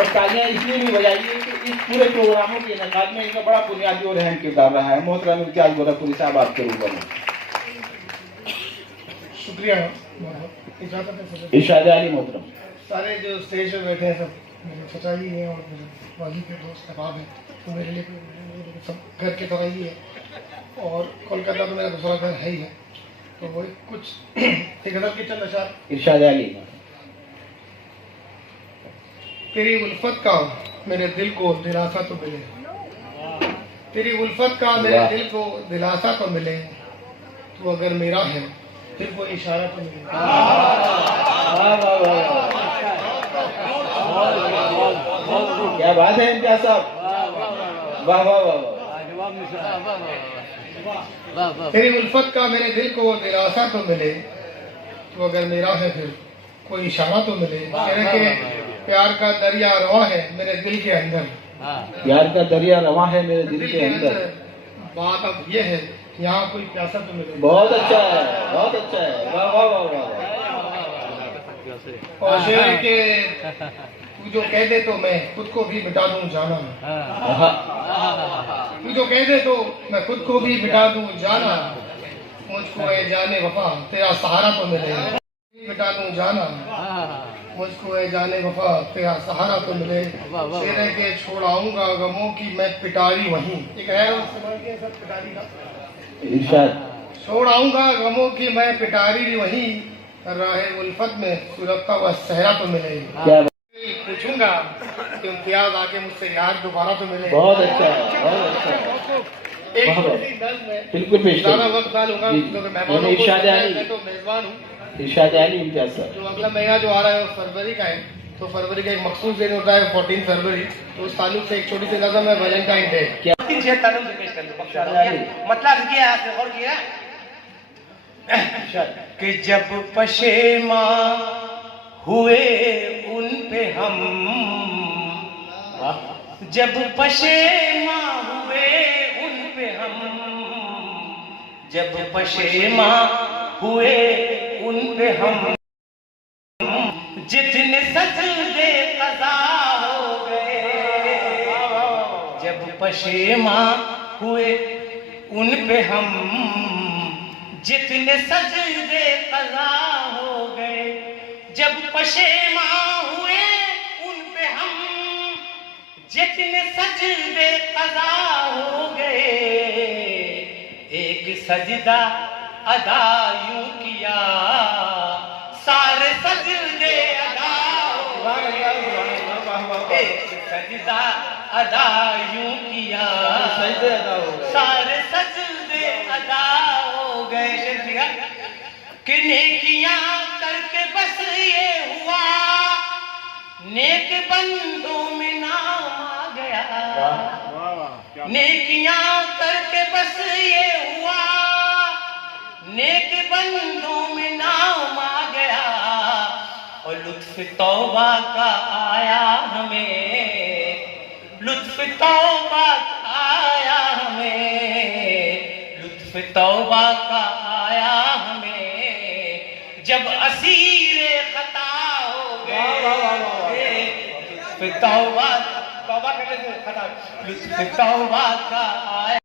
और तालियां इसलिए भी बजाइए कि इस पूरे प्रोग्रामों के इनेकाद में इनका बड़ा बुनियादी और अहम किरदार रहा है। मोहतरम इम्तियाज गोरखपुरी साहब, आपके रूबरू में। शुक्रिया। इरशाद अली मोहतरम। सारे जो स्टेज पे बैठे हैं सब मेरे चचा जी हैं और मेरे वाजी के दोस्त अहबाब हैं, तो मेरे लिए सब घर की तरह ही है। और कोलकाता तो मेरा दूसरा घर है ही है, तो वो कुछ एक गज़ल की चंद अशार। इरशाद अली। तेरी उल्फत का मेरे दिल को दिलासा तो मिले, तेरी उल्फत का मेरे दिल को दिलासा तो मिले, तो अगर मेरा है फिर वो इशारा तो मिले। क्या बात है इम्तियाज साहब, वाह वाह वाह। तेरी उल्फत का मेरे दिल को दिलासा तो मिले, तो अगर मेरा है फिर कोई इशारा तो मिले। कहने के प्यार का दरिया रवा है मेरे दिल के अंदर, प्यार का दरिया रवा है मेरे दिल के अंदर। बात अब ये है यहाँ कोई प्यासा तो मिले। बहुत अच्छा है, बहुत अच्छा है, वाह वाह वाह वाह। और शेर के तू जो कह दे तो मैं खुद को भी मिटा दूं जाना, तू जो कह दे तो मैं खुद को भी मिटा दूं जाना, मुझको ए जाने वफा तेरा सहारा तो मिले, मिटा दूं जाना, मुझको ए जाने वफा तेरा सहारा तो मिले। शेर के छोड़ आऊंगा गमों की मैं पिटारी वहीं, एक है सब पिटारी का। इरशाद। छोड़ आऊंगा गमों की मैं पिटारी वहीं, राहे उल्फत में सुलगता हुआ सहरा तो मिले। क्या पूछूंगा कि इम्तियाज आके मुझसे यार दोबारा तो मिले। बहुत अच्छा है, बहुत अच्छा है। एक छोटी नज़्म में बिल्कुल पेश ज़्यादा वक्त ना लूंगा क्योंकि मेहमानों को मैं तो मेजबान हूँ। इरशाद अली इम्तियाज साहब। जो अगला महीना जो आ रहा है वो फरवरी का है, तो फरवरी का एक मखसूस दिन होता है 14 फरवरी, तो उस ताल्लुक से एक छोटी सी नज़्म है वैलेंटाइन डे। क्या मतलब क्या और किया कि जब पशेमा हुए उन पे हम, जब पशेमा हुए उन पे हम, जब पशेमा हुए उन पे हम, जितने सजदे कज़ा हो गए, जब पशेमा हुए उन पे हम, जितने सजदे कज़ा हो गए, जब पशेमा हुए उन पे हम, जितने सजदे कज़ा हो गए, एक सजदा अदा यूं किया सारे सजदे अदा हो गए, एक सजदा अदा यूं किया सारे सजदे अदा हो गए। कि नेकियां करके बस ये हुआ, नेक बंदों में नाम आ गया, नेकियां करके बस ये हुआ, नेक बंदों में नाम आ गया, और लुत्फ तौबा का आया हमें, लुत्फ तौबा का आया हमें, लुत्फ तौबा का आया हमें, जब असीरे खता हो गए, लुत्फ तौबा करने से खता, लुत्फ तौबा का आया।